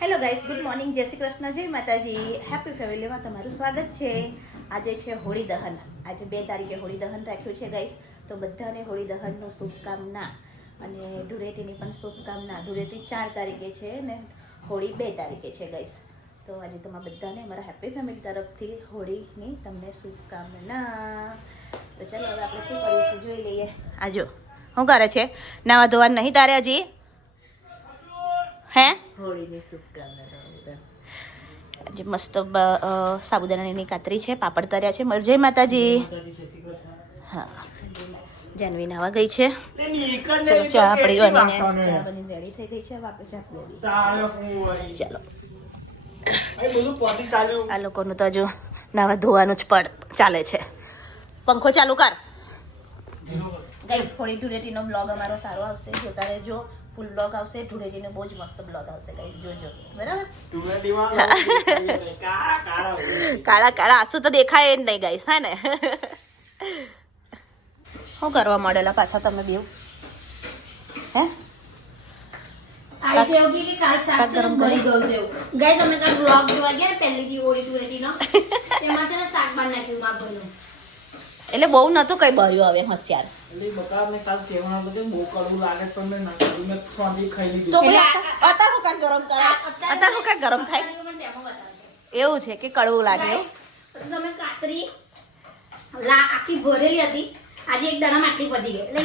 Hello guys, good morning, જય શ્રી કૃષ્ણ, જય માતાજી, હેપી ફેમિલીમાં તમારું સ્વાગત છે. આજે છે હોળી દહન. આજે 2 તારીખે હોળી દહન રાખ્યું છે ગાઈસ. તો બધાને હોળી દહનનું શુભકામના અને ધૂળેટીની પણ શુભકામના. ધૂળેટી 4 તારીખે છે ને હોળી 2 તારીખે છે ગાઈસ. તો આજે તમારા બધાને અમારા હેપી ફેમિલી તરફથી હોળીની તમને શુભકામના. તો ચાલો હવે આપણે શું કરીશું જોઈ લઈએ. આજો શું કરે છે? નાવા ધોવાનું નહીં તારે હજી? હે, હોળીની શુભકામના. આજે મસ્ત સાબુદાણાની કાતરી છે, પાપડ તર્યા છે. જય માતાજી. હા, જાનવી નાવા ગઈ છે. ચલો ચા આપણી બનીને ચા બનીને રેડી થઈ ગઈ છે. હવે આપણે ચા પીવી. ચલો, આ લોકોનું તો હજુ નાવા ધોવાનું જ ચાલે છે. પંખો ચાલુ કર. ગાઈસ, હોળી ધૂળેટીનો બ્લોગ અમારો સારો આવશે, જોતા રહેજો. ફૂલ બ્લોગ આવશે. ધૂળેટીનો બહુ જ મસ્ત બ્લોગ આવશે ગાઈસ, જોજો. બરાબર? કાળા કાળા આંસુ તો દેખાય જ નહીં ગાઈસ, હા ને? શું કરવા મળેલા પાછા તમે બેવ? હે, શાક ગરમ કરી ગાઈસ, અમે કાલ બ્લોગ જોવા ગયા પહેલીથી હોળી ધૂળેટીનો, તેમાં છે ને શાક બન નાખ્યું માં ભલો. એટલે બહુ નતો કઈ બળ્યો હવે હોશિયાર. તો અત્યારે હું કાંઈ ગરમ કરે? અત્યારે હું કાંઈ ગરમ થાય? એવું છે કે કડવું લાગે? તમે કાતરી આખી ભરેલી હતી, આજે એક દાણા માટલી પતી ગઈ એટલે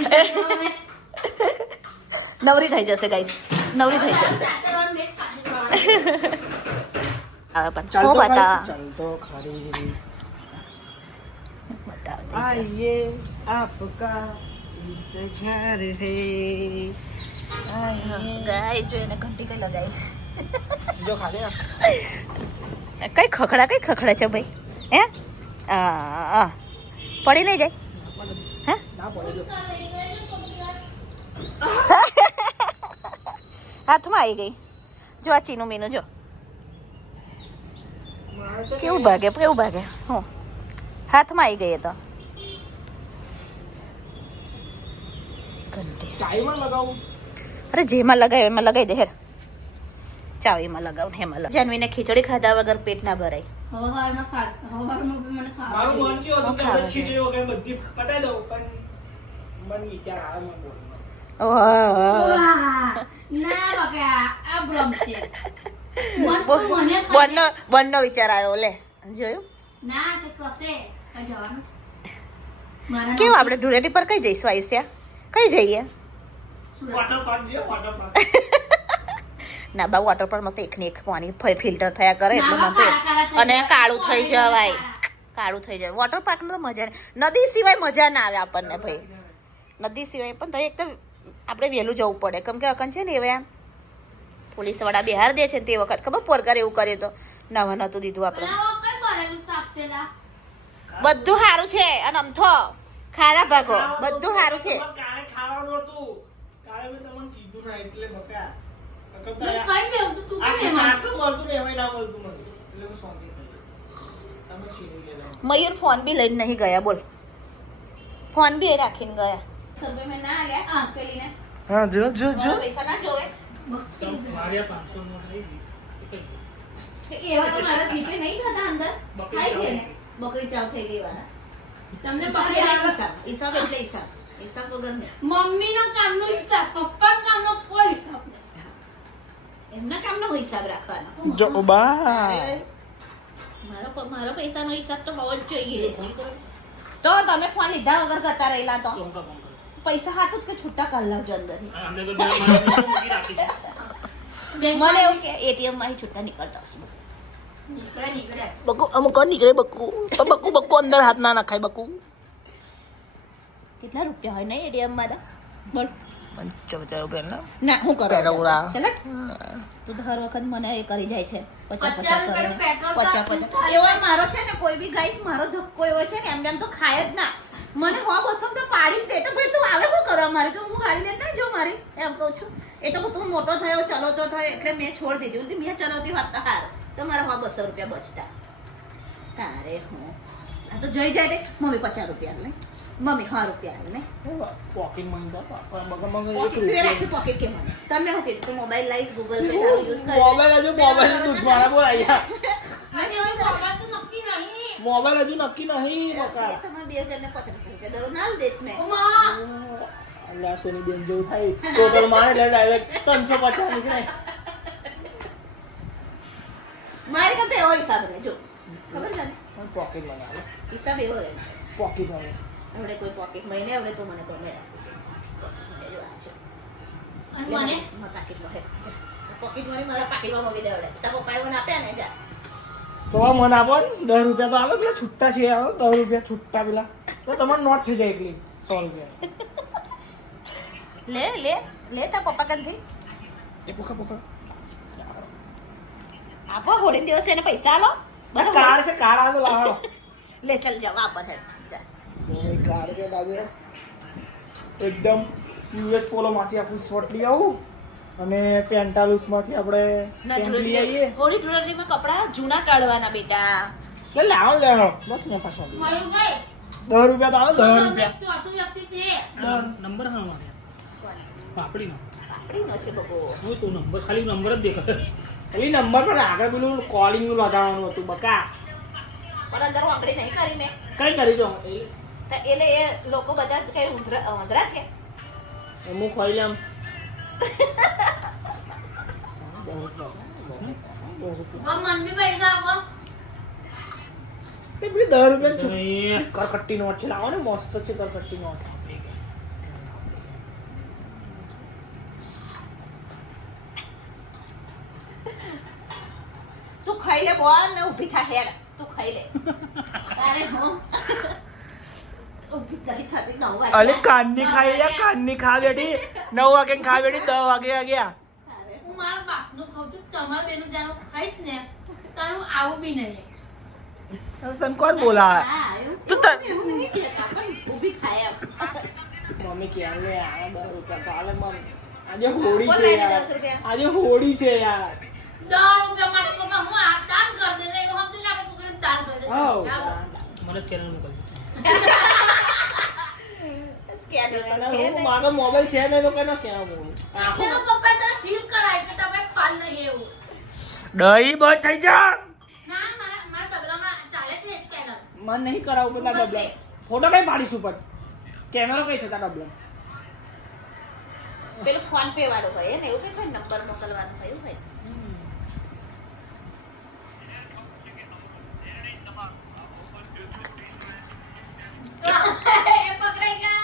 નવરી થઈ જશે ગાઈસ, નવરી થઈ જશે. आइए आपका इंतजार है. ગાય જો એને ઘંટી કઈ લગાઈ. જો ખાલી કઈ ખખડા છે ભાઈ? હે, પડી નહીં જાય? હે, ના પડે. હાથમાં આવી ગઈ. જો આ ચીનું મીનું જો કેવું ભાગે, કેવું ભાગે. હું હાથમાં આવી ગઈ એ તો. ચાયમાં લગાવું? અરે જેમાં લગાવે એમાં લગાવી દે. હેર ચાવીમાં લગાવ ને એમાં લગાવ. જાનવીને ખીચડી ખાધા વગર પેટ ના ભરાય. મારું મન કેવું હતું કે ખીચડી વગર બધી પતાઈ દઉં, પણ મન વિચાર આવે મન ના બકા આ બ્લોગ છે. બંનો વિચાર આવ્યો. લે જોયું? ના કે કશે જવાનું કેવું? આપણે ધૂળેટી પર કઈ જઈશું? આઈસ્યા કઈ જઈએ? વોટર પાર્ક જઈએ, વોટર પાર્ક. ના બા, વોટર પાર્કમાં તો એકને એક પાણી ફિલ્ટર થયા કરે એટલે મને તો અને કાળું થઈ જવાય, કાળું થઈ જાય. વોટર પાર્કમાં તો મજા નહીં. નદી સિવાય મજા ના આવે આપણને ભાઈ. નદી સિવાય પણ તો એક તો આપણે વહેલું જવું પડે, કેમ કે અકન છે ને હવે આમ પોલીસવાળા બિહાર દે છે ને તે વખત ખબર પોરકાર એવું કરે તો નાવા નતું દીધું આપણે. બધું સારું છે અને અમથો ખારા ભાગો બધું સારું છે. કાલે ખાવાનું હતું, કાલે મેં તમને કીધું ના એટલે બકા મયુર ફોન બી લઈને નહીં ગયા, બોલ. ફોન બી રાખીને ગયા. સર્વે મેં ના આલ્યા પેલીને. હા, જો જો જો પૈસા ના જોવે એવા તો મારા જીપે નહીં થતા અંદર. થાય છે ને બકરી ચાવ થઈ ગઈ વાળા. તમને હિસાબ એટલે હિસાબ વગર ને. મમ્મીનો કામનો હિસાબ, પપ્પાનો કામનો કોઈ હિસાબ નહીં. એમના કામનો હિસાબ રાખવાનો. જો બા મારો પૈસાનો હિસાબ તો હોવો જ જોઈએ. તો તમે ફોન લીધા વગર કરતા રહેલા તો પૈસા હાથું જ કે છૂટા કરી લાવજો અંદર. મને એવું કે એટીએમ માંથી છૂટા નીકળતા હશું. નીકળે બકુ અમુક નીકળે. બકુ અંદર હાથ ના નાખાય. બકુ કેટલા રૂપિયા હોય ને એટીએમ માં? બોલ. 55 રૂપિયા ના હું કરું પેલા ચલ. તું તો હર વખત મને એ કરી જાય છે 50 રૂપિયાનું પેટ્રોલ 50 એવો મારો છે ને કોઈ બી ગાઈસ મારો ધક્કો એવો છે ને એમ તો ખાય જ ના. મને હો બસો તો પાડી દે તો ભાઈ તું આવે શું કરવા મારે? તો હું ગાડી લઈને ના જો મારી એમ કહું છું. એ તો તું મોટો થયો ચલોતો થયો એટલે મેં છોડી દીધું. મેં ચલાવતી હોત તો હાર તો મારા હો 200 રૂપિયા બચતા. તારે હું આ તો જઈ જાય તે મમ્મી 50 રૂપિયા લે મમ્મી 100 રૂપિયા આવે ને પોકેટ મની તો બગર મગર પોકેટ તું એ રાખી પોકેટ કે મને તમે શું કીધું તું મોબાઈલ લાઈસ ગૂગલ પે તારું યુઝ કરે મોબાઈલ હજુ મોબાઈલ દૂધ મારા બોલ આયા અને હવે મોબાઈલ તો નક્કી નહીં. મોબાઈલ હજુ નક્કી નહીં બકા તમારે 2 જણને 50 રૂપિયા દરરોજ ના દેશ મેં ઉમા, અલ્લા સોની બેન જેવું થાય ટોટલ મારે એટલે ડાયરેક્ટ 350 નીકળે મારી કરતા એવો હિસાબ રહે જો ખબર છે ને પોકેટ મની આવે હિસાબ એવો રહે પોકેટ મની હવે કોઈ પોકેટ મહિને હવે તો મને ગમે અને મને પોકેટ મની મારા પાકીટમાં મૂકી દેવડે તારા પપ્પાએ મને આપ્યા ને જા તો આ મને આપો ને 10 રૂપિયા તો આવે પેલા છૂટા છે આવે 10 રૂપિયા છૂટા પેલા તો તમારે નોટ થઈ જાય એકલી 100 રૂપિયા લે તારા પપ્પા કંથી એ પોકા આપો હોળી દિવસે એને પૈસા આલો બસ કાર છે કાર આવે લાવો લે ચાલ જા વાપર હે જા એ કાર છે બાજુ એકદમ યુએસ પોલો માંથી આપણે શોર્ટ લઈ આવું અને પેન્ટાલુસ માંથી આપણે પેન્ટ લઈ આવીએ હોળી ધૂળેટીમાં કપડા જૂના કાઢવાના બેટા લે લાવો બસ મેં પાછો મયુરભાઈ, 10 રૂપિયા તો આવે 10 તો રૂપિયા એક ચોથું વ્યક્તિ છે. નંબર હા મારે પાપડીનો પાપડીનો છે બગો હું તો નંબર ખાલી નંબર જ દેખાય ખાલી નંબર પર આગળ પેલું કોલિંગ નું લગાવવાનું હતું બકા પણ અંદર વાંકડી નહીં કરી મેં કઈ કરી જો તો એટલે એ લોકો બધા કઈ ઉંધરા છે હું ખોઈ લેમ હવે મન બી પૈસા આપો. એ પેલી 10 રૂપિયા છું નહીં. કરકટ્ટી નોટ છે લાવો ને મસ્ત છે કરકટ્ટી નોટ તું ખાઈ લે બોલ ને ઊભી થા હેડ તું ખાઈ લે અરે હું ઊભી કરી થતી 9 વાગે અલે કાનની ખાઈ યા કાનની ખા બેટી 9 વાગે ખા બેટી 10 વાગે આ ગયા હું મારા બાપનું ખાઉં છું, તમારા બેનું જ્યારે હું ખાઈશ ને ત્યારે હું આવું બી નહીં. તને કોણ બોલા હા એવું તું તને એવું નહીં કહેતા પણ ઊભી થાય એમ મમ્મી કે લે આ 10 રૂપિયા તો આલે મમ્મી આજે હોળી બોલ છે લાઈને યાર 10 રૂપિયા. આજે હોળી છે યાર 10 રૂપિયા માટે પપ્પા હું આ દાન કરી દે એવું સમજો કે આપણે કોકને દાન કરી દે. હાઉ. મને સ્કેનર મોકલજો સ્કેનર તો છે હું ને મારો મોબાઈલ છે નહીં તો કઈ ના સ્કેન આપું એટલે તો પપ્પાએ તને ફીલ કરાય કે તમે પાલ નહીં એવું. દહીં બંધ થઈ જા ના, મારા ડબલામાં ચાલે છે સ્કેનર. મન નહીં કરાવું પેલા Google ડબલા Pay. ફોટો કઈ પાડીશું પણ કેમેરો કઈ છે તારા ડબલા પેલું ફોન પે વાળું હોય ને એવું કઈ હોય નંબર મોકલવાનું હોય એવું હોય એ પકડાઈ ગયા.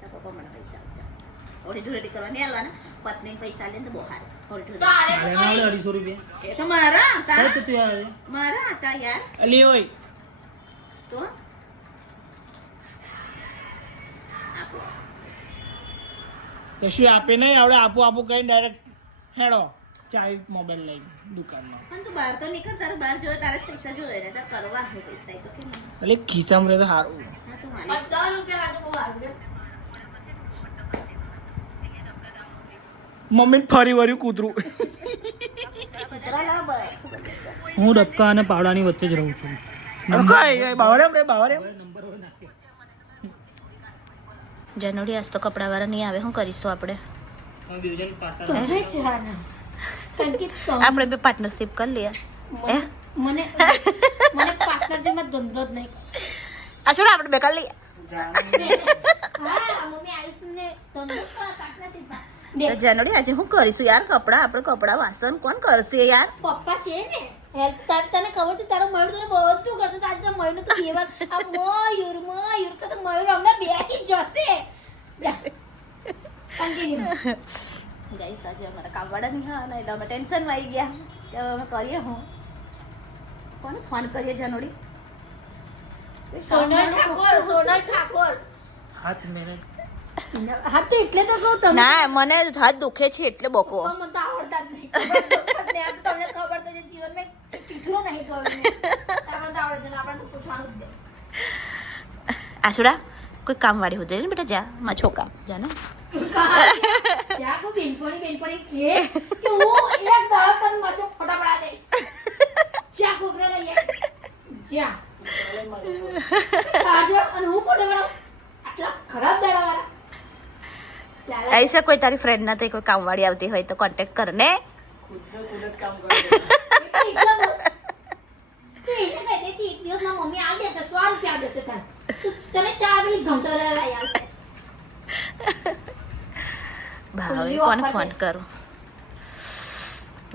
તારા પપ્પા મને પૈસા આપશે હોળી ધૂળેટી કરવા નહીં આલવાના પત્ની પૈસા લે ને તો બહુ હારું હોળી તો ધૂળેટી આલે તો આલે ખરી. 250 રૂપિયા એ તો મારા અરે હતા તો તું યાર મારા હતા યાર અલી ઓય તો આપો કશું આપે નહીં આવડે આપું કઈ ડાયરેક્ટ હેડો ચાય મોબાઈલ લઈ દુકાનમાં પણ તું બહાર તો નીકળ તારે બહાર જોવે તારે જ પૈસા જોવે ને તારે કરવા હોય પૈસા એ તો કેમ નહીં? એટલે ખિસ્સામાં રહે તો સારું હા તો મારી બસ 10 રૂપિયા લાગે બહુ સારું છે. મમ્મી ફરી વર્યું કૂતરું કૂતરા લાવ ભાઈ હું ડબકા અને પાવડાની વચ્ચે જ રહું છું કઈ બાવરેમ રે બાવરેમ નંબર હોય નાખ્યો જનવરી આજ તો કપડાવાળા નહીં આવે શું કરીશું આપણે હું બીજન પાટા તમે જાના. કારણ કે આપણે બે પાર્ટનરશિપ કરી લઈએ મને પાર્ટનરશિપમાં ધંધો જ નહીં. આ છોડ આપણે બે કરી લઈએ હા, મમ્મી આયુષને ધંધો કરવા પાર્ટનરશિપમાં. તો જનવરી આજે શું કરીશું યાર આપણે કપડા વાસણ કોણ કરશે યાર પપ્પા છે ને હેલ્પ તને ખબર છે તારો મયુર તને બધું કરતો તો આજે મયુરનું તો જીવન આ મયુર કે તો મયુર હમણાં બેસી જશે. જા કન્ટિન્યુ. ગાઈસ આજે અમારા કામવાળા નહીં હા એટલે અમે ટેન્શનમાં આવી ગયા કે હવે અમે કરીએ હું કોને ફોન કરીએ જનવરી સોનલ ઠાકોર હાથ મેરે હા તો એટલે તો કહું તમે ના મને હાથ દુખે છે એટલે બકો મને તો આવડતા જ નહીં. આ તો તમને ખબર તો છે જીવનમાં પીછું નહીં તો આપણને તો આવડે છે ને આપણે તો પૂછવાનું જ દે. આશુડા કોઈ કામવાળી હોતે ને બેટા જા માં છોકરા જા ને જ્યાં કોઈ બેનપણી કે હું એક દાડો તને માથે ફટાફડા દઈશ. જ્યાં કોકરા લઈએ જ્યાં કાઢો અને હું ફોટો બનાવું આટલા ખરાબ દાડાવાળા ચાલ આઈસા કોઈ તારી ફ્રેન્ડ ના કોઈ કામવાળી આવતી હોય તો કોન્ટેક્ટ કર ને. ખુદ જ કામ કરે એક દિવસ માં મમ્મી આવી દેશે 100 રૂપિયા આવી દેશે તને 4 મિનિટ ઘંટો લઈ આવશે ભાવે કોને ફોન કરું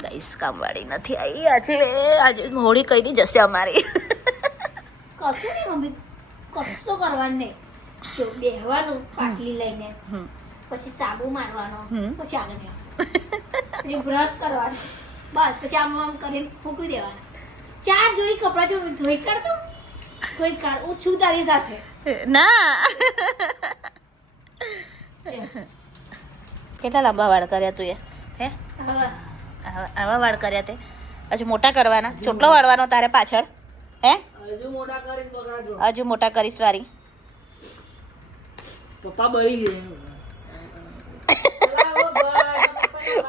ગાઈસ કામવાળી નથી આવી આજે હોળી કઈ દી જશે અમારી. કશું નહીં મમ્મી કશું કરવાનું નહીં જો બેહવાનું પાટલી લઈને પછી સાબુ મારવાનો પછી આગળ પછી બ્રશ કરવાનો બસ પછી આમ કરીને ફૂંકી દેવાનું 4 જોડી કપડાં જો ધોઈ કાઢતો ધોઈ કાઢ હું છું તારી સાથે ના કેટલા લાંબા વાળ કર્યા તું એ હે હવે આવા વાળ કર્યા તે હજુ મોટા કરવાના ચોટલો વાળવાનો તારે પાછળ હે હજુ મોટા કરીશ બગા જો હજુ મોટા કરીશ વારી પપ્પા બળી ગયા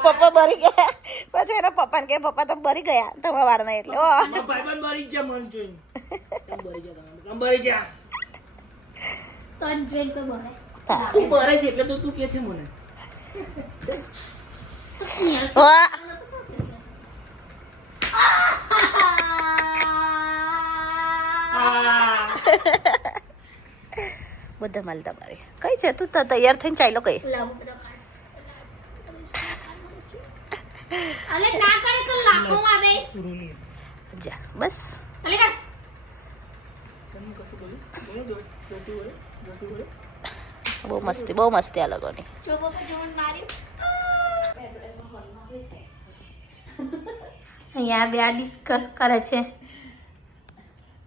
પપ્પા બરી ગયા પછી એના પપ્પાને કે પપ્પા તો બરી ગયા તમારા વાળના એટલે ઓ મારા ભાઈબંધ બળી જ મન જોઈને કેમ બળી જા તમે બળી જા તન જોઈને કોઈ બોલે તું બળે છે એટલે તો તું કે છે મને વાહ બધા માલ તમારી કઈ છે તું તો તૈયાર થઈને ચાલ્યો કઈ અલે ના કરે તો લાખો માં દઈશ સુરુની જા બસ અલે કાઢ તમે કશું બોલી બોલો જોતી બોલે બહુ મસ્તી આ લોકોની જો પપ્પા જોન માર્યું અહીંયા બે ડિસ્કસ કરે છે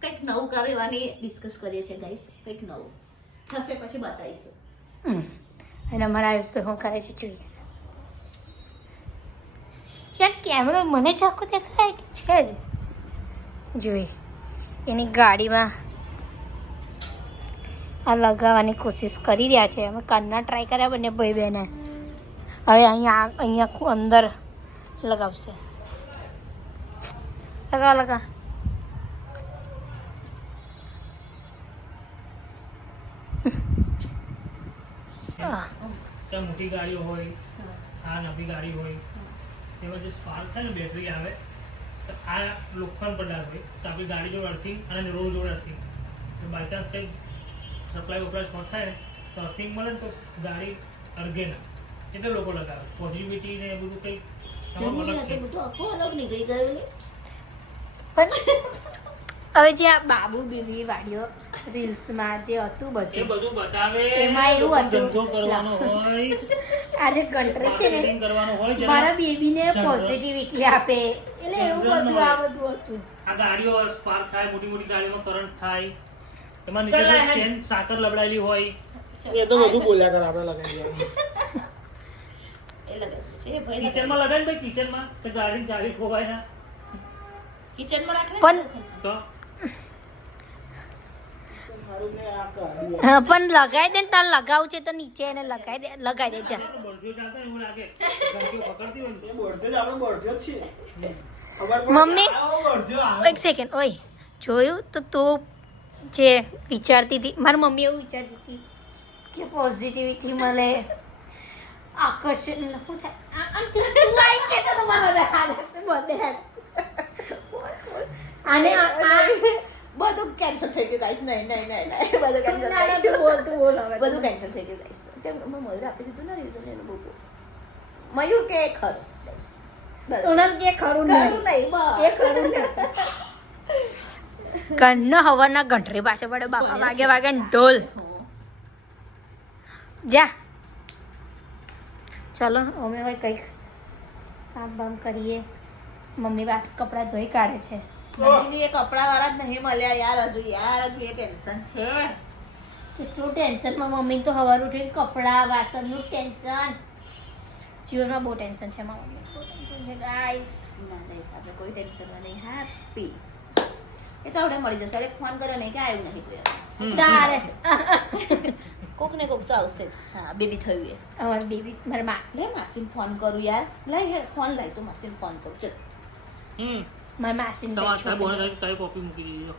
કંઈક નવું કરવાની ડિસ્કસ કરીએ છીએ ગાઈસ કંઈક નવું થશે પછી બતાવીશું અને અમારા આયુષ તો શું કરે છે જોઈએ યાર કેમેરો મને ચાકો દેખાય કે છે જ જોઈ એની ગાડીમાં આ લગાવવાની કોશિશ કરી રહ્યા છે અમે કાનના ટ્રાય કર્યા બંને ભાઈ બહેને હવે અહીંયા અંદર લગાવશે લગા ત્યાં મોટી ગાડીઓ હોય આ નવી ગાડી હોય એમાં જે સ્પાર્ક થાય ને બેટરી આવે તો આ લોખંડ પદાર્થ હોય તો આપણી ગાડી જોડે અર્થિંગ અને રોડ જોડે અર્થિંગ તો બાય ચાન્સ કંઈ સપ્લાય વપરાશ શોર્ટ થાય ને તો અર્થિંગ મળે ને તો ગાડી અર્ગે ના એટલે લોકો લગાવે પોઝિટિવિટી ને એ બધું કંઈ તમારું અલગ છે અલગ નીકળી ગયું ને હવે જે આ બાબુ બીબી વાડીઓ રીલ્સમાં જે હતું એ બધું બધું બતાવે એમાં એવું હતું. ધંધો કરવાનો હોય આ જે ગંટરી છે ને માર્કેટિંગ કરવાનું હોય જરા. મારા બેબીને જનરલ. પોઝિટિવિટી આપે એટલે એવું જનરલ બધું આ બધું હતું આ ગાડીઓ સ્પાર્ક થાય મોટી મોટી ગાડીમાં કરંટ થાય એમાં નીચે ચલા, જો ચેન સાકર લબડાયેલી હોય એ તો બધું બોલ્યા કરે આપણે લગાવી એ લગાવ્યું છે ભાઈ કિચનમાં લગાય ને ભાઈ કિચનમાં તો ગાડી ચાવી ખોવાય ના કિચનમાં રાખે પણ તો મારું ને આ કાઢ્યું હા, પણ લગાવી દે ને તાર લગાવું છે તો નીચે એને લગાવી દે જા બળદિયો ચાલતો હોય એવું લાગે ઘંટીઓ પકડતી હોય ને એ બળદે જ આપણે બળદે જ છીએ ખબર પડે મમ્મી આવો બળદે આવે એક સેકન્ડ ઓય જોયું તો તું જે વિચારતી હતી મારી મમ્મી એવું વિચારતી હતી કે પોઝિટિવિટી મળે આકર્ષણ શું થાય આમ તું આઈ કે તો તમારો બધે આને બધું કેન્સલ થઈ ગયું ગાઈસ નહીં બધું કેન્સલ ના ના થઈ તું ગયું બોલ હવે બધું કેન્સલ થઈ ગયું ગાઈસ તેમ મયુર આપી દીધું ને રીઝન એનું બહુ મયુર કે ખરું guys. બસ સોનલ કે ખરું ખરું નહીં નહીં બસ એ ખરું નહીં કન્નો હવાના ઘંટરી પાસે પડે બાપા વાગે વાગે ને ઢોલ જા ચલો અમે હવે કંઈક કામ બામ કરીએ મમ્મી વાસ કપડાં ધોઈ કાઢે છે મમ્મીની એ કપડાવાળા જ નહીં મળ્યા યાર હજુ એ ટેન્શન છે કેટલું ટેન્શનમાં મમ્મી તો સવાર ઉઠીને કપડાં વાસણનું ટેન્શન જીવનમાં બહુ ટેન્શન છે મારા મમ્મી બહુ ટેન્શન છે ગાઈસ ના નહીં આપણે કોઈ ટેન્શનમાં નહીં હેપી એ તો આપણે મળી જશે આપણે ફોન કર્યો નહીં કે આવ્યું નહીં કોઈ તારે કોક ને કોક તો આવશે જ હા બેબી થયું એ અમારી બેબી મારા માં લે માસીને ફોન કરું યાર લઈ હેડ ફોન લઈ તો માસીને ફોન કરું ચલ હમ મારા માસીને બે તમારે છોકરીઓ. બોલે તારી કોપી મૂકી દીધી જો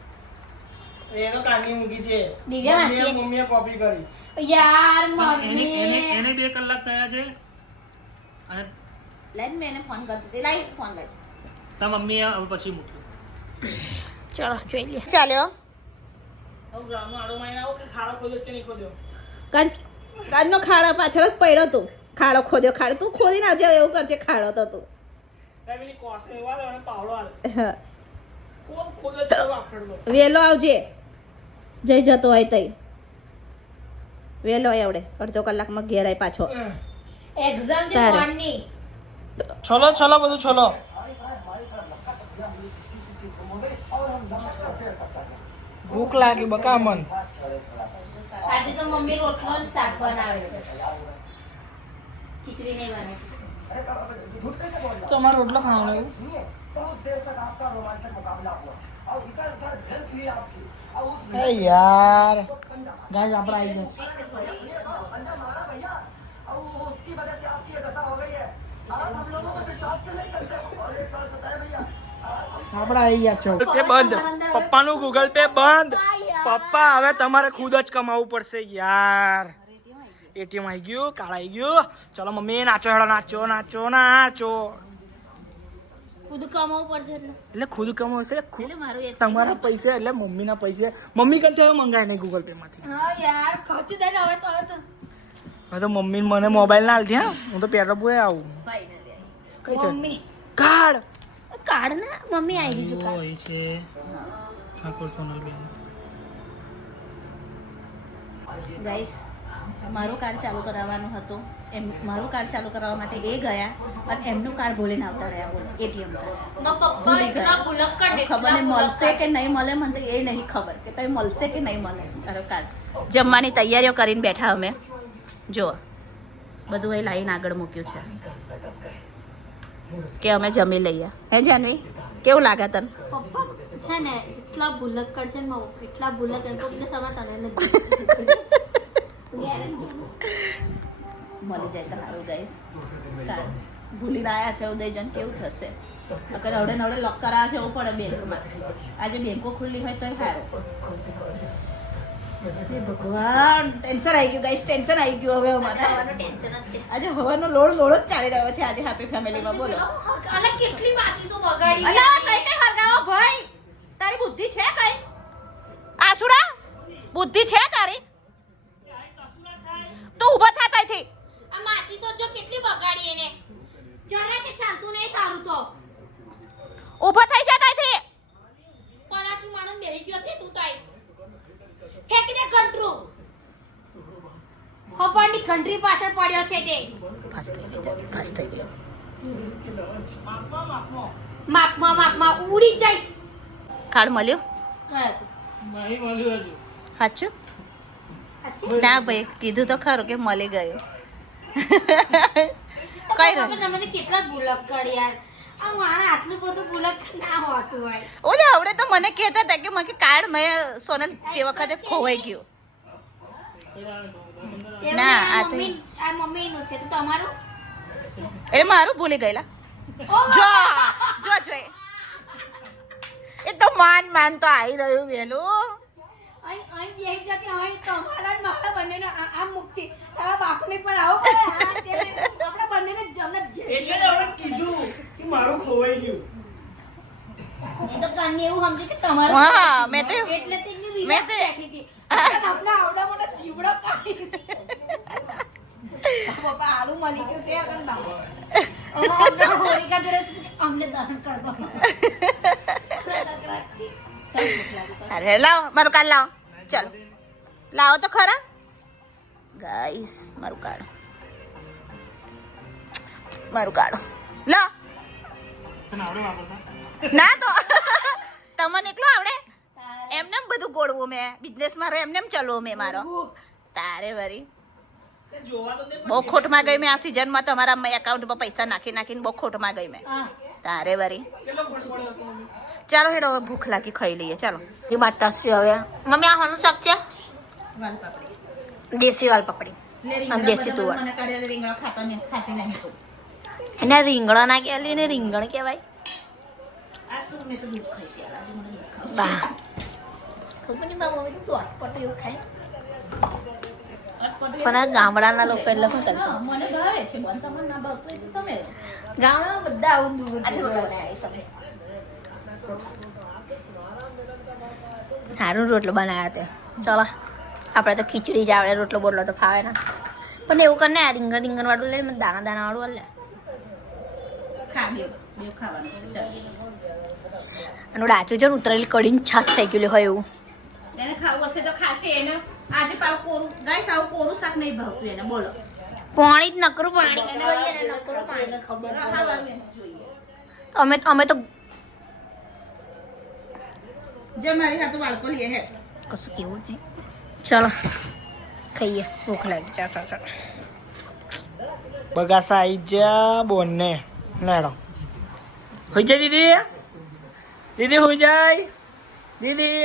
એ તો કાની મૂકી છે દિવ્યા માસીએ- મમ્મીએ કોપી કરી. યાર એને મમ્મી એને 2 કલાક થયા છે અને લાઈન મેં એને ફોન કરતો લાઈ ફોન લાઈ તા મમ્મીએ હવે પછી મૂક્યું. ચલો જોઈ લે ચાલ્યો હવે ગ્રાઉન્ડનો આડો મારીને આવો કે ખાડો ખોદ્યો કે નહીં ખોદ્યો? કાનનો ખાડો પાછળ જ પડ્યો તું ખાડો ખોદ્યો ખાડો તું ખોદી નાખજે એવું કરજે ખાડો તો તું તારે પેલી કોસે એવા લે અને પાવડો આલે. હા. ખોદ્યો છે એવો આફ્ટર તો. વેલો આવજે જઈ જતો હોય તઈ વેલો આવડે અડધો કલાકમાં ઘેર આય પાછો એક્ઝામ છે તારે. કોણની છોલો છોલો બધું છોલો. ભૂખ લાગી બકા મન. આજે તો મમ્મી રોટલો ને શાક બનાવે છે ખીચડી નહીં બનાવી તમારો રોટલો ખાવાનો એવું? એ યાર ગાઈસ આપણે આવી જશે. આપણે આવી ગયા છો. પે બંધ. પપ્પાનું ગૂગલ પે બંધ. પપ્પા હવે તમારે ખુદ જ કમાવું પડશે યાર. એટીએમ આવી ગયું, કાર્ડ આવી ગયું. ચલો મમ્મી નાચો હેડો, નાચો નાચો નાચો. ખુદ કમાવું પડશે એટલે ખુદ કમાવશે એટલે મારું એક તમારા પૈસા એટલે મમ્મીના પૈસે મમ્મી કરતા હવે મંગાય નહીં ગૂગલ પે માંથી. હા યાર ખર્ચ દે હવે તો હવે તો મમ્મી મને મોબાઈલ ના આલતી હા, હું તો પેટ્રોલ પૂરે આવું. કઈ છે મમ્મી કાર્ડ? કાર્ડ ના મમ્મી આવી ગયું જો કાર્ડ એ છે ઠાકોર સોનલબેન. ગાઈસ મારું કાર્ડ ચાલુ કરાવવાનું હતું એમ મારું કાર્ડ ચાલુ કરાવવા માટે એ ગયા અને એમનું કાર્ડ ભૂલીને આવતા રહ્યા બોલો એટીએમ કાર્ડ નો પપ્પા ભૂલી એટલા ગયા. ભૂલક્કડ ખબર નહીં મળશે કે નહીં મળે મને તો એ નહીં ખબર કે તમે મળશે કે નહીં મળે તારો કાર્ડ જમવાની તૈયારીઓ કરીને બેઠા અમે જો બધું એ લાઈન આગળ મૂક્યું છે કે અમે જમી લઈએ હે જાનવી કેવું લાગે તને પપ્પા છે ને એટલા ભૂલક્કડ છે ને એટલા ભૂલક્કડ તો એટલે તમે તને મળી જાય તમારું ગાઈસ કાર્ડ ભૂલીને આવ્યા છે ઉદયજન કેવું થશે અગર હવડે નવડે લોક કરાવવા જવું પડે બેંકમાં આજે બેંકો ખુલ્લી હોય તોય સારું હે ભગવાન ટેન્શન આવી ગયું ગાઈસ ટેન્શન આવી ગયું હવે અમારે ટેન્શન જ છે આજે હવાનો લોડ જ ચાલી રહ્યો છે આજે હેપી ફેમિલીમાં બોલો અલા કેટલી માચીસો બગાડી અલા કઈ કઈ હરગાવો ભાઈ તારી બુદ્ધિ છે કઈ આસુડા બુદ્ધિ છે તારી તું ઊભા થા ત્યાંથી આ માચીસો જો કેટલી બગાડી એને જરા કે ચાલતું નહીં તારું તો ઊભા થઈ જા ત્યાંથી પલાઠી માણસ બેહી ગયો તે તું તાઈ ફેંકી દે ઘંટરું હવાની ઘંટરી પાછળ પડ્યો છે તે ફાસ થઈ ગયો માપમાં ઉડી જઈશ કાર્ડ મળ્યું નહીં મળ્યું હજુ. સાચું ના ભાઈ કીધું તો ખરું કે મળી ગયું કઈ રહ્યું તમે તો કેટલા ભૂલક્કડ યાર આ મારા આટલું બધું ભૂલક્કડ ના હોતું હોય ઓલે આવડે તો મને કહેતા હતા કે મને કાર્ડ મેં સોનલ તે વખતે ખોવાઈ ગયું એવું ના, નહીં, આ તો- આ મમ્મીનું છે તો તમારું એટલે મારું ભૂલી ગયેલા ઓ જો જો જો એ તો માન તો આવી રહ્યું વેલું અહીં બેહી જતી અહીં તમારા ને મારા બંનેનો આમ મુક્તિ તારા બાપને પણ આવો પડે હા તેને આપણા બંનેને જમણે એટલે જ હવે કીધું કે મારું ખોવાઈ ગયું. એ તો કાની એવું સમજે કે તમારું હા, મેં તો- એટલે તે એની મેં relax તો- બેઠી હતી આપણા આવડા મોટા જીવડો કાઢી પપ્પા આલુ મળી ગયું તે અગર બાપા હમણાં હોલિકા જોડે છે કે અમને દહન કર દો અરે લાવો મારું કાર્ડ લાવો ચાલો લાવો તો ખરા ગાઈસ મારું કાર્ડ લા તને આવડે વાપરતા? ના તો તમને એકલું આવડે એમને બધું ગોળવું મેં બિઝનેસ મારો એમને ચલવું મેં મારો તારે વરી એ જોવા તો દે પણ બહુ ખોટમાં ગઈ મેં આ સિઝનમાં તમારા એકાઉન્ટમાં પૈસા નાખીને બહુ ખોટમાં ગઈ મેં હા તારે વરી કેટલો ખર્ચ પડ્યો હશે મમ્મી? ચાલો હેડો હવે ભૂખ લાગી ખાઈ લઈએ ચાલો એ માતાશ્રી હવે મમ્મી આ હોનું શાક છે દેશી વાલ પપડી આમ દેશી તુવર એને રીંગણ ના કહેલી ને રીંગણ કહેવાય બા ખબર નહીં મારા મમ્મી તો અટપટ એવું ખાય પણ આ ગામડાના લોકો એટલે શું કરશે મને ભાવે છે બંધ તમને ના ભાવતું હોય તો તમે ગામડામાં બધા આવું દૂર આજે રોટલો બનાવી શકે સારું રોટલો બનાવ્યા તે ચલો આપણે તો ખીચડી જ આવડે રોટલો બોટલો તો ફાવે ને પણ એવું કરીને આ રીંગણ વાળું લે મને દાણા દાણા વાળું લે ખા બે ખાવાનું ચાલ અને ડાચું છે ને ઉતરેલી કઢીને છાસ થઈ ગયેલી હોય એવું એને ખાવું હશે તો ખાશે એને આજે પાવ કોરું ગાઈસ આવું કોરું શાક નહીં ભાવતું એને બોલો પાણી જ નકરું પાણી એને જોઈએ ને એને નકરું પાણી ખબર ખાવાનું એને જોઈએ અમે તો જે મારી હાથે બાળકો લે હે કશું કેવું નહીં ચલો ખાઈએ ભૂખ લાગી ચાલ બગાસા આઈ જા બોનને લેડો હોઈ જાય દીદી દીદી હોઈ જાય દીદી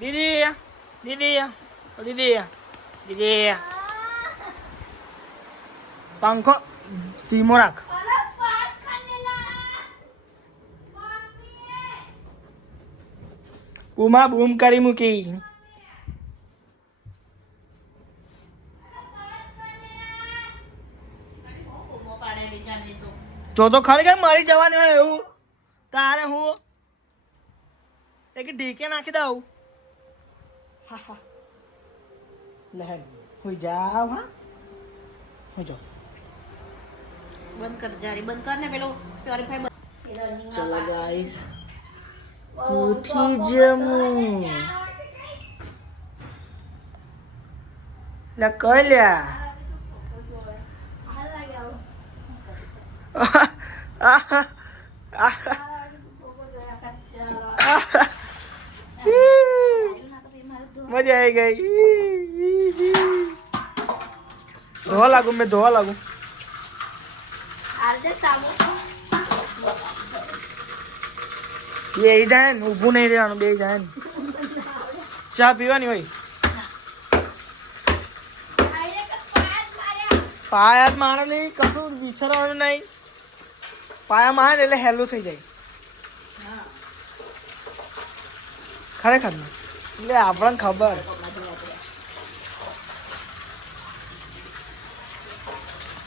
દીદી દીદી દીદી દીદી પંખો ધીમો રાખ બૂમા બૂમ કરી મૂકી જો તો ખરેખર મારી જવાની હોય એવું તારે હું એક ઢીકે નાખી દઉં હા હા લહેર હોઈ જાવ હા હોઈ જાવ બંધ કર જારી બંધ કર ને પેલો પ્યોરીફાઈ ચલો ગાઈસ ઉઠી જમું લે કઈ લ્યા મજા આવી ગઈ ધોવા લાગુ મેં ધોવા લાગુ બે જાય ને ઊભું નહીં રહેવાનું બે જાય ને ચા પીવાની હોય પાયા મારે નહીં કશું વિચારવાનું નહીં પાયા મારે એટલે હેલું થઈ જાય ખરેખર ને એટલે આપણને ખબર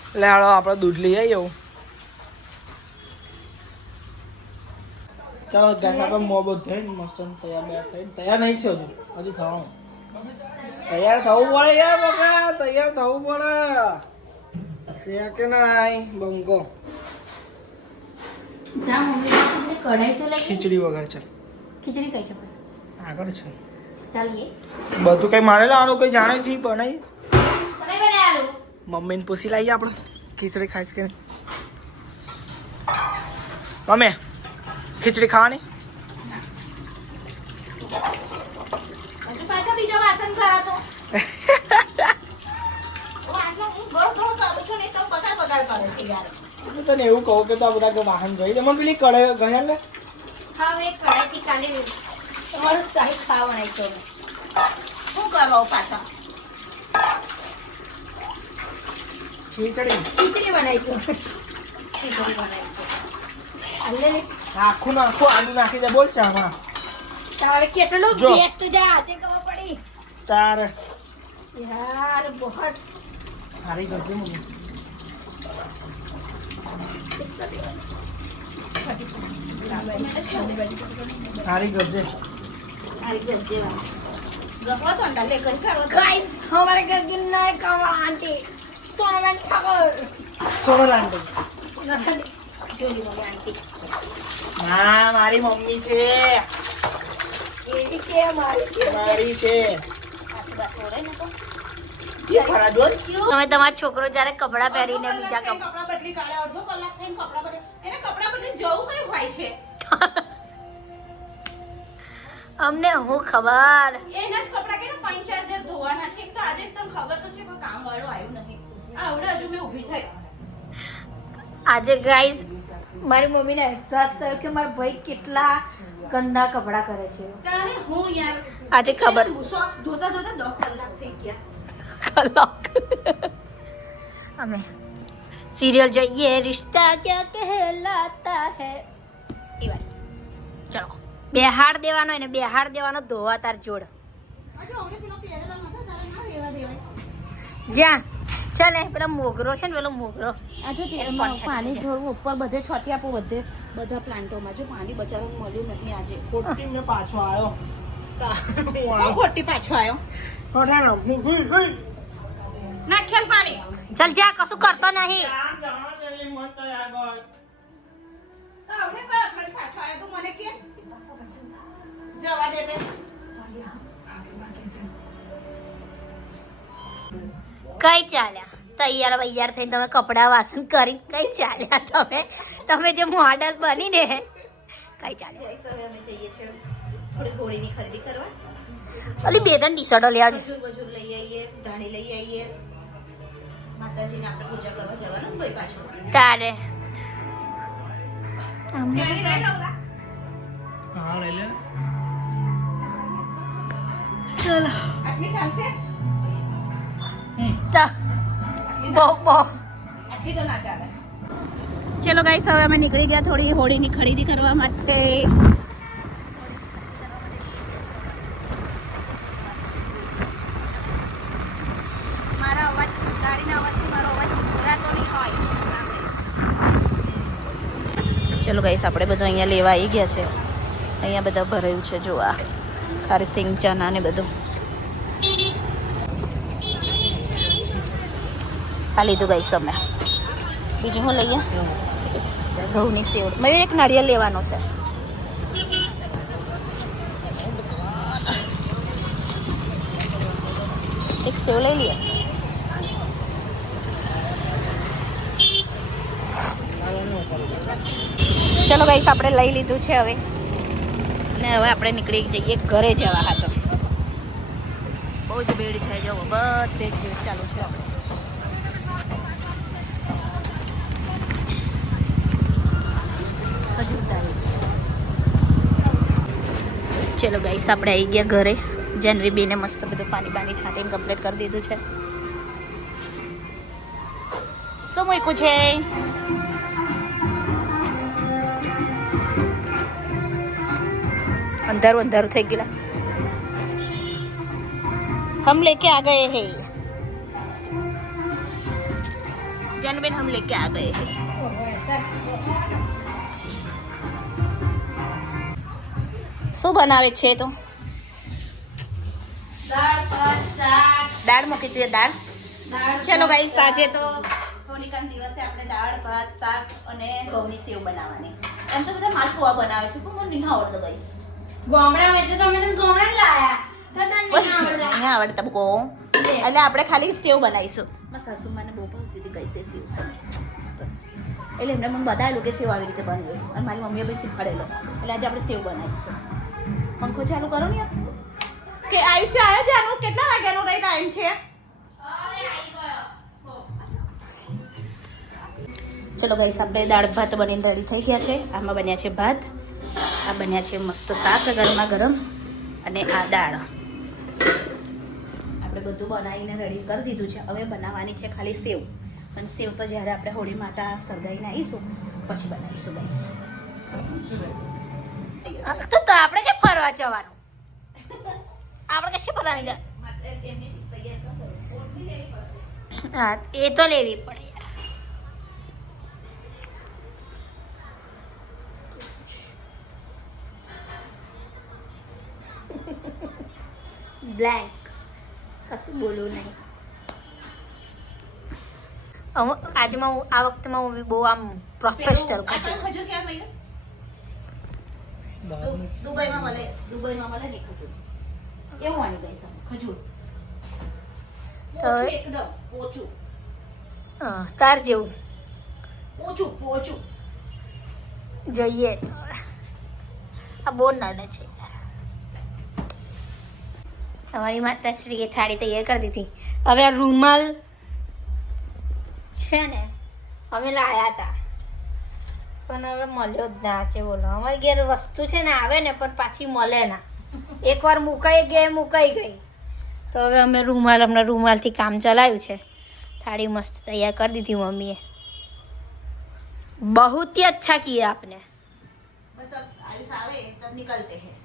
એટલે હાલો આપણે દૂધ લઈ આવીએ એવું ચાલો ગાઈસ આપણે મોબો થઈને મસ્ત તૈયાર થઈને તૈયાર નહીં છે હજી થવાનું તૈયાર થવું પડે યાર બાપા તૈયાર થવું પડે છે કે નહીં બંકો કઢાઈ તો લઈ ખીચડી વગર છે ખીચડી કઈ છે આગળ છે ચાલીએ બધું કઈ મારે લાવવાનું કઈ જાણે છે બનાવી તમે બનાવ્યું મમ્મીને પૂછી લાવીએ આપણે ખીચડી ખાઈશ કે મમ્મી ખીચડી ખાવાની હજુ પાછા બીજો વાસણ કરા તો વાસણ હું ઘર ઘર કરું છું ને તો બગાડ કરે છે યાર હું તને એવું કહું કે તો આ બધા વાહન જોઈ લે મને પેલી કડે ગયા ને હા મેં કઢાઈથી કાલે તમારું શાહી ખાવા બનાવી તો શું કરો પાછા ખીચડી ખીચડી બનાવી તો ખીચડી બનાવી તો અલ્લે આખું નાખું આલુ નાખી દે બોલ ચામાં તારે કેટલું જો. બેસ્ટ જા આજે ખબર પડી તારે યાર બહુત હારી કરજે મમ્મી હારી કરજે આઈ ગયો જેવા ગપો તો અંડા લે કરી કાઢો गाइस हमारे घर की नए कमरा आंटी सोनम ठाकुर સોનલ આંટી જોલી મમ્મી આંટી ના મારી મમ્મી છે એવી છે મારી છે મારી છે આટલી વાત ઓરે ને તો એ ખરા જોન તમે તમારો છોકરો જ્યારે કપડાં પહેરીને બીજા કપડા બદલી કાઢે અડધો કલાક થઈને કપડા બદલે એને કપડા બદલી જવું કઈ હોય છે અમને હું ખબર એના જ કપડા કે 5-4 દર ધોવાના છે તો આજે તમને ખબર તો છે પણ કામ વાળો આવ્યો નહીં આવડે હજુ મેં ઊભી થઈ આજે ગાઈસ મારી મમ્મીને અહેસાસ થયો કે મારા ભાઈ કેટલા ગંદા કપડાં કરે છે તારે હું યાર આજે ખબર સોક્સ ધોતા ધોતા 10 કલાક થઈ ગયા કલાક અમે સિરિયલ જોઈએ રિશ્તા ક્યાં કહેલાતા હે એ વાત ચલો બેહાડ દેવાનો એને બેહાડ દેવાનો ધોવા તાર જોડ જ્યાં ચાલે પેલા મોગરો છે ને પેલો મોગરો આ જો પાણી થોડું ઉપર બધે છોટી આપો બધે બધા પ્લાન્ટોમાં જો પાણી બચાવવાનું મળ્યું નહીં આજે ખોટી મેં પાછો આવ્યો ખોટી પાછો આવ્યો નાખેલ પાણી ચાલ જ્યાં કશું કરતો નહીં આવડે કયો અઠવાડિયે પાછો આવ્યો તું મને કે જવા દે તે કઈ ચાલ્યા તૈયાર વૈયાર થઈને તમે કપડાં વાસણ કરી કઈ ચાલ્યા તમે જે મોડલ બની ને કઈ ચાલ્યા ગાઈસ હવે અમે જઈએ છીએ થોડી હોળીની ખરીદી કરવા ઓલી બે ત્રણ ટી શર્ટો લઈ આવજો ખજૂર લઈ આવીએ ધાણી લઈ આવીએ માતાજીને આપણે પૂજા કરવા જવાનું ભાઈ પાછું તારે ધાણી લઈ લઉં હા લઈ લે ચલો આટલી ચાલશે બહુ આટલી તો ના ચાલે ચલો ગાઈસ હવે અમે નીકળી ગયા થોડી હોળીની ખરીદી કરવા માટે મારા અવાજ ગાડીના અવાજથી મારો અવાજ ભરાતો નહીં હોય ચલો ગાઈસ આપણે બધું અહીંયા લેવા આવી ગયા છે અહીંયા બધા ભરાયું છે જો આ ખારી સિંગ ચના ને બધું આ લીધું ગાઈસ અમે બીજું શું લઈએ ઘઉંની સેવ મેં એક નારિયેળ લેવાનો છે એક સેવ લઈ લઈએ ચલો ગાઈસ આપણે લઈ લીધું છે હવે અને હવે આપણે નીકળી જઈએ ઘરે જવા હતો બહુ જ ભીડ છે જો બધે ભીડ ચાલુ છે આપણે ચલો ગાઈસ આપણે આવી ગયા ઘરે જાનવી બેને મસ્ત બધું પાણી છાંટીને કમ્પ્લીટ કરી દીધું છે શું મૂક્યું છે અંધારું થઈ ગયેલા हम लेके आ गए हैं जानबेन हम लेके आ गए हैं શું બનાવે છે તો દાળ મૂકી તું દાળ ચલો ગાઈસ આજે તો હોલિકાના દિવસે આપણે દાળ ભાત શાક અને ઘઉંની સેવ બનાવવાની એમ તો બધા માલપુઆ બનાવે છે પણ મને નહીં આવડતો ગાઈસ ગોમડા એટલે તમે તને ગોમડા લાયા તો તને નહીં આવડતા નહીં આવડતા બકો એટલે આપણે ખાલી સેવ બનાવીશું મારા સાસુ મને બહુ ભાવતી હતી ગાઈસ સેવ એટલે એમને મને બતાવેલું કે સેવ આવી રીતે બનવે અને મારી મમ્મીએ બી શીખવાડેલો એટલે આજે આપણે સેવ બનાવીશું પંખો ચાલુ કરો ને યાર કે આયુષ્ય આવ્યો છે આનું કેટલા વાગ્યાનો રહી ટાઈમ છે ચલો ગાઈસ આપણે દાળ ભાત બનીને રેડી થઈ ગયા છે આમાં બન્યા છે ભાત આ બન્યા છે મસ્ત શાક ગરમા ગરમ અને આ દાળ આપણે બધું બનાવીને રેડી કરી દીધું છે હવે બનાવવાની છે ખાલી સેવ અને સેવ તો જ્યારે આપણે હોળી માતા સળગાવીને આવીશું પછી બનાવીશું ગાઈસ તો આપણે કે ફરવા જવાનું આપણે કશે ફરવાની જાય હા એ તો લેવી પડે બ્લેન્ક કશું બોલવું નહીં આજમાં આ વખતમાં હું બહુ આમ પ્રોફેશનલ ખજૂર ક્યાં મળ્યું દુબઈમાં મળે નહીં ખજૂર એવું આવી ગઈ ખજૂર તો એકદમ પોચું તાર જેવું પોચું જોઈએ તો આ બહુ નડે છે તમારી માતાશ્રીએ થાળી તૈયાર કરી દીધી હવે આ રૂમાલ છે ને અમે લાયા હતા પણ હવે મળ્યો જ ના છે બોલો અમારી ઘેર વસ્તુ છે ને આવે ને પણ પાછી મળે ના એકવાર મુકાઈ ગઈ તો હવે અમે હમણાં રૂમાલથી કામ ચલાવ્યું છે થાળી મસ્ત તૈયાર કરી દીધી મમ્મીએ बहुत ही अच्छा किया आपने બસ આયુષ આવે તબ નીકળતે હે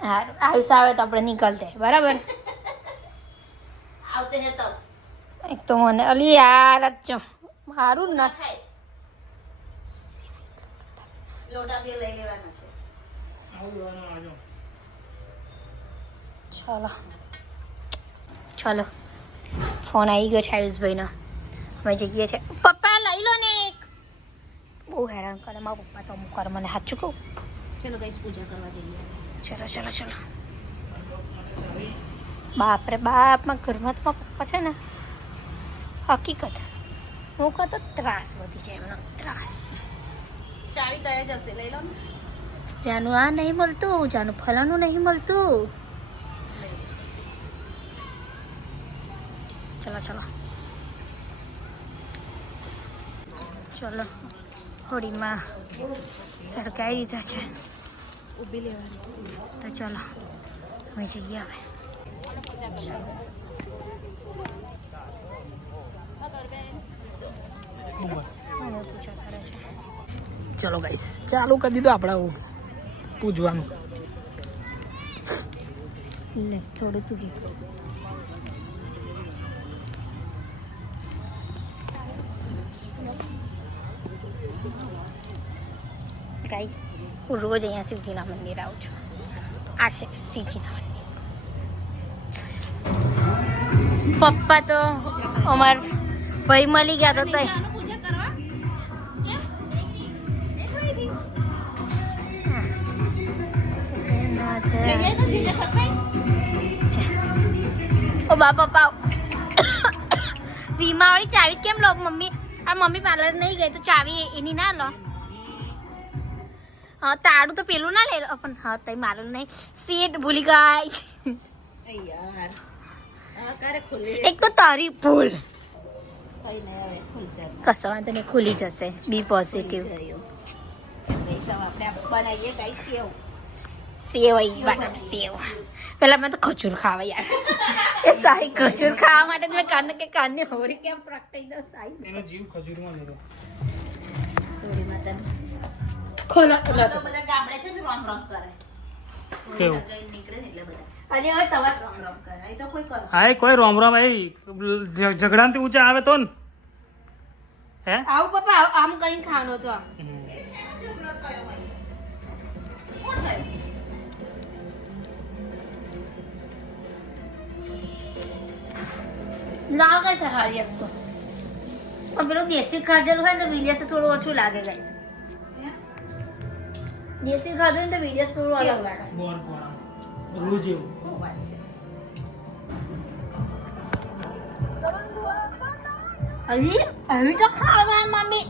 हाँ आयुष आवे तो अपने निकलते हैं बराबर આવતે હે તો એક તો મને અલી યાર આ ચો મારું નસ લોટા બી લઈ લેવાનો છે. ચલો ફોન આવી ગયો છે આયુષભાઈનો. અમે જઈએ છે. પપ્પા લઈ લો ને એક. બહુ હેરાન કરે મારા પપ્પા તો અમુક વાર મને સાચું કહું. ચલો ગાઈસ પૂજા કરવા જઈએ. ચલો બાપરે બાપ મારા ઘરમાં તો મારા પપ્પા છે ને હકીકત હું કરતો ત્રાસ વધી જાય એમનો ત્રાસ. ચાવી તય જશે લઈ લો ને. જાનું આ નહીં મળતું, જાનું ફલાનું નહીં મળતું. ચલો હોળીમાં સળગાવી દીધા છે. ઊભી લેવાની. તો ચલો અમે જઈએ હવે. હવે પૂજા કરે છે. ચલો ગાઈસ ચાલુ કરી દીધું આપણે પૂજવાનું. લે થોડું તું ગાઈસ હું રોજ અહીંયા શિવજીના મંદિર આવું છું. આ છે શિવજીના મંદિર. પપ્પા તો અમાર ભાઈ મળી ગયા તો તઈ પૂજા કરવા જઈએ તો જીજા કરતા ઓ બા પપ્પા વીમાવાળી ચાવી કેમ લો મમ્મી? આ મમ્મી પાર્લર નહીં ગઈ તો ચાવી એની ના લો. હા તારું તો પેલું ના લે લો પણ હા તઈ મારું નહીં. સીટ ભૂલી ગઈ. યાર આ કારે ખુલ્લી એક તો તારી ભૂલ. કઈ નહીં હવે ખુલશે. કશો વાંધો નહીં ખુલી જશે. B positive. ગાઈસ હવે આપણે બનાવીએ ગાઈસ સેવ. સેવ આવી બરાબર સેવ. પેલા મેં તો ખજૂર ખાવા યાર. એ સાઈ ખજૂર ખાવા માટે મેં કાનની હોરી કેમ પ્રગટાઈ દો સાઈ. એનો જીવ ખજૂરમાં લીધો. થોડી માતા ખોલો તો બધા ગામડે છે ને રોમ રોમ કરે. કેવું? નીકળે ને એટલે બધા અરે હવે તમારે રોમ રોમ કરે. અહીં તો કોઈ કરે. હા કોઈ રોમ રોમ ઝઘડાથી ઊંચા આવે તો ને હે આવું પપ્પા આમ કરીને ખાવાનો તો આમ. કોણ થયું? ના કઈ છે હારી એક તો પણ પેલું દેશી ખાધેલું હોય ને તો વિદેશી થોડું ઓછું લાગે ગાઈસ. દેશી ખાધું ને તો વિદેશ થોડું અલગ લાગે. ગોળ રોજ એવું. શું વાત છે? અલી આવી તો ખાવા મમ્મી.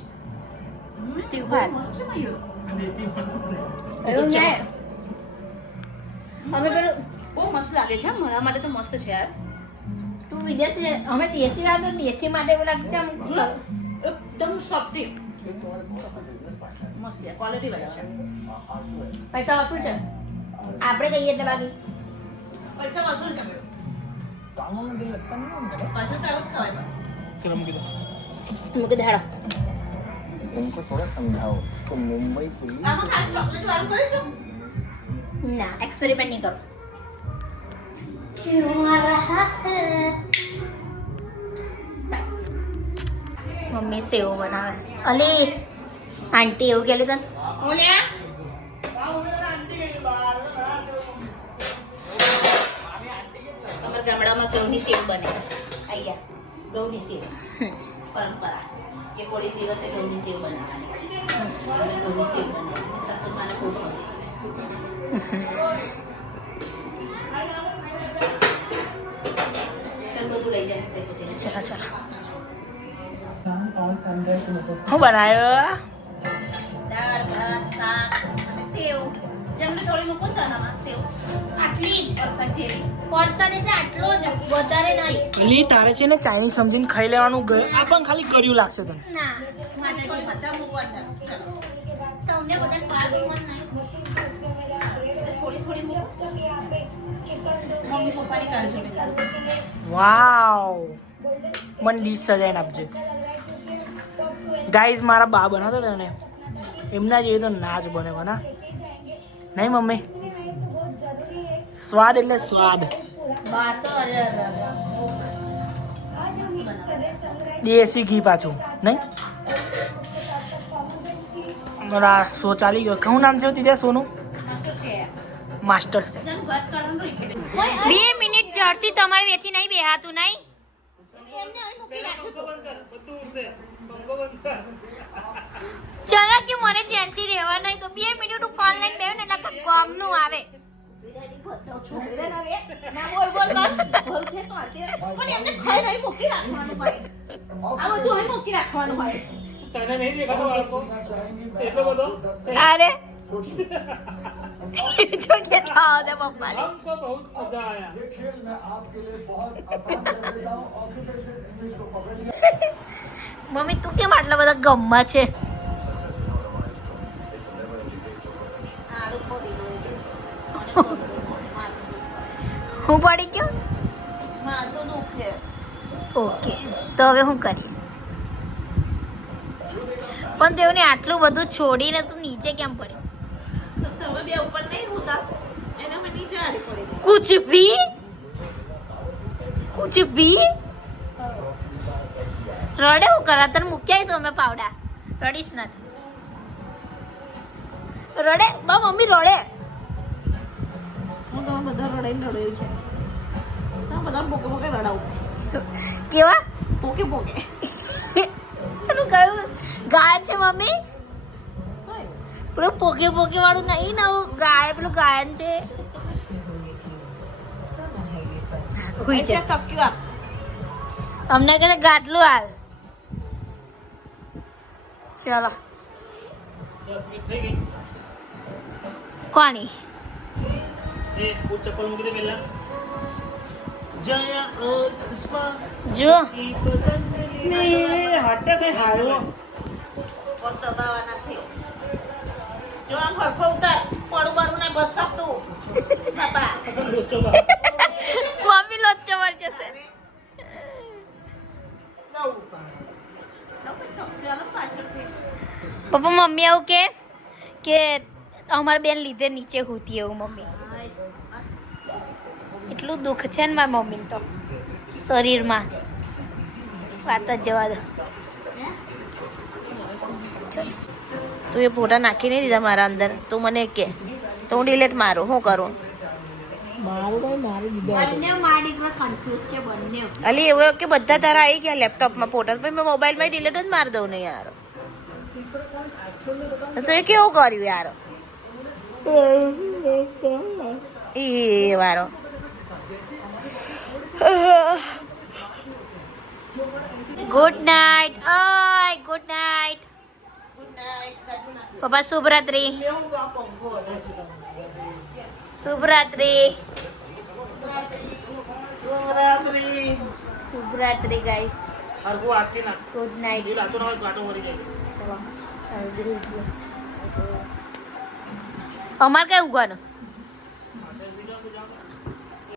સ્ટીવ બહુ મસ્ત છે મયુર. દેશી માણસ ને. એવું ને અમે પેલું બહુ મસ્ત લાગે છે. મારા માટે તો મસ્ત છે યાર. તું વિદેશી અમે દેશી ખાધું દેશી માટે એવું લાગતું આમ એકદમ સોફ્ટી મસ્ત યાર ક્વોલિટી વાળા છે. પૈસા વસૂલ છે આપણે કહીએ એટલે બાકી પૈસા વસૂલ છે મયુર. પાછું તો આવું જ ખવાય પણ. ક્રમ કીધું. મૂકી દે હેડો. उनको थोड़ा समझाओ तो मुंबई पुलिस આમાં ખાલી ચોકલેટ વાળું કરીશું. ના एक्सपेरिमेंट नहीं करो. क्यों आ रहा है मम्मी सेव बनावे. अली आंटी એવું કેલી તને ઓલ્યા અમારા ગામડામાં ઘઉંની સેવ બને. અહીંયા ઘઉંની સેવ પરંપરા કે હોળી દિવસે ઘઉંની સેવ બનાવવાની. અને ઘઉંની સેવ બનાવવાની સાસુમાને બહુ ભાવે. ચાલ બધું લઈ જાય તે પોતે. ચલો ચલો શું બનાવ્યો? દાળ ભાત શાક અને સેવ. જેમને થોડી મૂકો ને આનામાં સેવ આટલી જ વરસાદ જેવી. પરસન એટલે આટલો જ વધારે નહીં. પેલી તારે છે ને ચાઇનીઝ સમજીને ખાઈ લેવાનું આ પણ ખાલી કર્યું લાગશે તને. ના થોડી માટે થોડી બધા મૂકવાના. ચાલો તમને બધાને પાક પણ નહીં. થોડી થોડી મૂકો. મમ્મી પપ્પાની કાઢી જોડે. વાવ મને ડીશ સજાઈને આપજે. ગાઈઝ મારા બા બનાવતા હતા ને એમના જેવી તો ના જ બને બના નહીં મમ્મી. સ્વાદ એટલે સ્વાદ. બાતો અરે દેશી ઘી પાછું નહીં અમારા શો ચાલી ગયો શું નામ છે દીદી શોનું માસ્ટર છે 2 મિનિટ જડતી તમારી વેથી નહીં બેહાતું નહીં ચલો કે મને ચેન્સી રહેવા નહીં તો 2 મિનિટ હું ફોન લઈને બેહું ને એટલે ગામનું આવે તને નહીં દેખાતો બાળકો એટલો બધો અરે જો કેટલા આવે પપ્પા લે हमको बहुत मजा आया મમ્મી તું કેમ આટલા બધા ગમમાં છે હું પડી ગયો ઓકે તો હવે હું કરી પણ તેઓને આટલું બધું છોડીને તું નીચે કેમ પડી कुछ भी રડે હું કરા તને મૂક્યા છો મેં પાવડા રડીશ નથી રડે બા મમ્મી રડે કેવા એનું કયું ગાય છે મમ્મી પેલું પોકે પોકે વાળું નહીં ને ગાય પેલું ગાયન છે અમને કહે ગાટલું હાલ ચલો 10 મિનિટ થઈ ગઈ કોની એ હું ચપ્પલ મૂકી દે પહેલા જયા ઓ સુષ્મા જો ઈ પસંદ મેરે હાટે કઈ હાયો જો આમ હરખો ઉતાર પડું બરું ને બસ શકતું બાપા લોચો બા મમ્મી લોચ્ચો મર જશે પપ્પા મમ્મી આવું કે અમારી બેન લીધે નીચે હોતી એવું મમ્મી એટલું દુઃખ છે ને મારી મમ્મીને તો શરીરમાં વાત જ જવા દો તું એ ફોટા નાખી નહીં દીધા મારા અંદર તું મને કે તો હું ડિલેટ મારું શું કરું બંને મારી દીકરો કન્ફ્યુઝ છે બંને અલી એવું કે બધા તારા આવી ગયા લેપટોપમાં ફોટા પછી મેં મોબાઈલમાં ડિલેટ જ મારી દઉં ને યાર તો એ કેવું કર્યું યાર એ વારો ગુડ નાઇટ ઓય ગુડ નાઇટ પપ્પા શુભરાત્રિ શુભરાત્રિ શુભરાત્રિ ગાઈસ હરખું આખી ના ગુડ નાઇટ એ લાતો ના કાટો મરી જાય અમાર કઈ ઉગવાનું